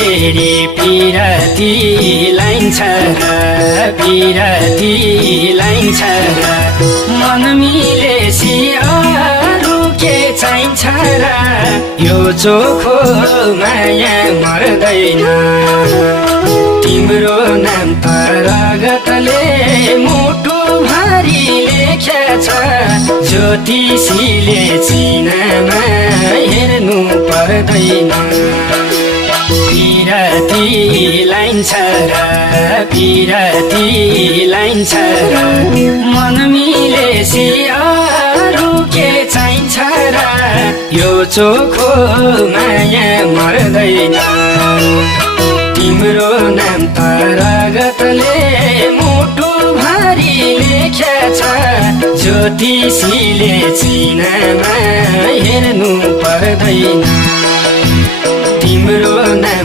हेरी पिरती लाइन्छ र पिरती लाइन्छ र मन मिलेसी अरू के चाहिन्छ र यो चोखो माया मर्दैन तिम्रो नाम त रगतले मुटु भारी लेखेछ ज्योतिषीले चिनामा हेर्नु पर्दैन पिरती लाइन्छ र पिरती लाइन्छ र मन मिलेसी अरू के चाहिन्छ र यो चोखो माया मर्दैन तिम्रो नाम त रगतले मुटु भारी लेखेछ ज्योतिषीले चिनामा हेर्नु पर्दैन तिम्रो नाम